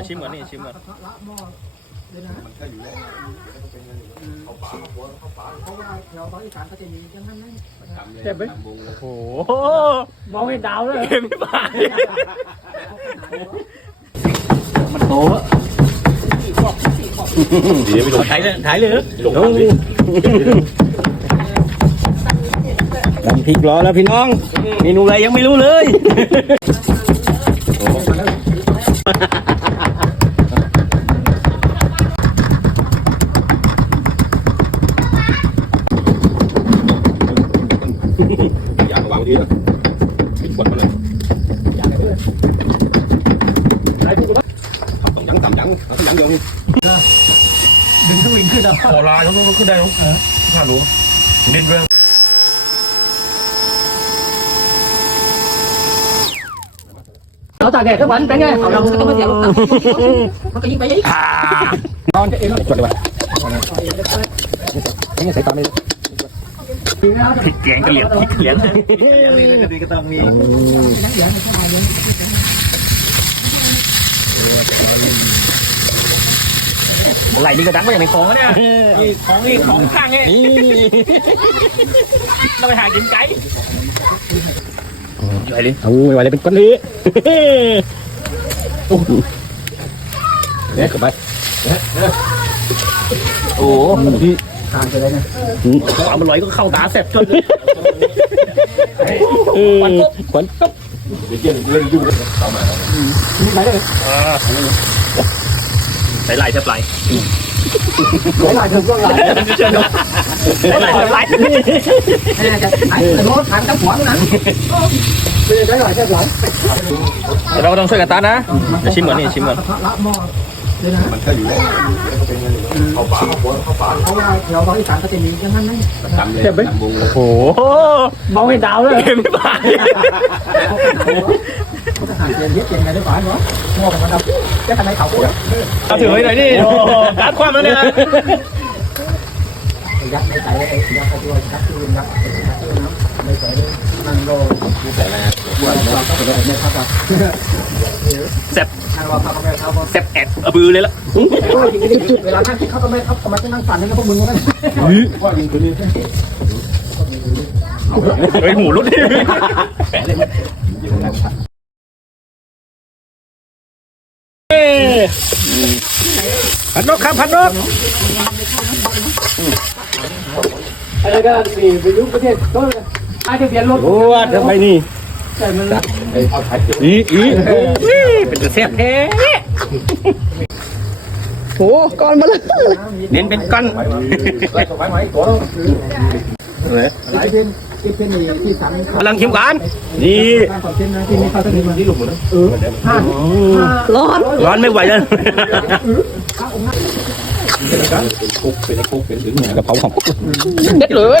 ดี๋ยวชิมก่อนนี่ชิมก่อนมันก็อยู่แล้วเขาป่าเขาหัวเขาป่าเพราะว่าแถวภาคอีสานก็จะมีอย่างนั้นนะทำเลยทำวงเลยโอ้มองเห็นดาวเลยเอ็มผ่ามันโตอะเดี๋ยวไปลงถ่ายเลยถ่ายเลยลงน้ำดิดำพริกรอแล้วพี่น้องเมนูอะไรยังไม่รู้เลย ยากวางทีนะปิดกดมาเลยต้องยังต่ำยังต้องยังเดียวนี่ดึงทั้งลิงขึ้นอะขอลายต้องขึ้นได้ต้องน่ารู้เล่นเรื่องเราตากแดดทั้งวันเป็นไงเอาเราก็มาเสียลูกตามันก็ยิงไปยิงนอนจะเองจดเลยนี่ใส่ตาไม่ พริกแกงกะเหลี่ยงพริกเหลียงพริกเหลียงนี่ก็ดีก็ต้องมีไหลนี่ก็ดังมาอย่างในคลองแล้วเนี่ยนี่ของนี่ของข้างเนี่ยเราไปหากินไก่อยู่ไหนดิเอาไว้เลยเป็นก้อนนี้เนี่ยกลับไปโอ้โห ทานไปเลยนะความอร่อยก็เข้าตาแซ่บจนควันควันปุ๊บเดี๋ยวเล่นยุ่งเข้ามาไปเลยใส่ลายแทบไหลไหลไหลถึงก็ไหลเชิญดูใส่ลายแทบไหลแม่จะไอ้รถทานกับหัวนั้นไม่ได้ไหลแค่ไหลเดี๋ยวเราก็ต้องช่วยกันตานะเดี๋ยวชิมก่อนนี่ชิมก่อน ละหม้อเลยนะมันก็อยู่แล้วเขาป่าเขาหัวเขาป่าเพราะว่าแถวภาคอีสานก็จะมีอย่างนั้นนะทำเลยทำวงเลยโอ้โหมองเห็นดาวเลยเอ็มผ่านทหารเรียนเยอะเก่งไงได้ป่ะเนาะมองกันนะจะทำไมเขาพูดเอาถือไว้หน่อยนี่โอ้การความแล้วเนี่ยยักษ์ไม่ใส่ไอ้ยักษ์ตัวยักษ์ตัวยักษ์ยักษ์ตัวน้ำไม่ใส่เลยนั่งรอใส่อะไรวันเราก็เลยไม่พักอะ แซ่บนั่งรอพักก็ไม่พักแซ่บแอดเอาบือเลยละเวลานั่งที่เขาก็ไม่ครับทำไมต้องนั่งฝันให้พวกมึงวะว่ายิงตัวนี้เฮ้ยหมูรุดดิพันนกครับพันนกอะไรก็สี่ไปยุคประเทศก็อาจจะเปลี่ยนรถโอ้ทำไมนี่แต่มันเอาถ่ายอีอี เป็นจะแซ่บแท้โหก้อนมาเลยเน้นเป็นก้อนไล่ต่อไปไหมตัวเลยไอ้เป็นที่เป็นที่สามกำลังชิมกันนี่ข้างของเส้นนะที่มีข้าวต้มมันที่หลุมนะเออห้าร้อนร้อนไม่ไหวแล้วเป็นคุกเป็นคุกเป็นถึงกระเพราของเด็ดเลย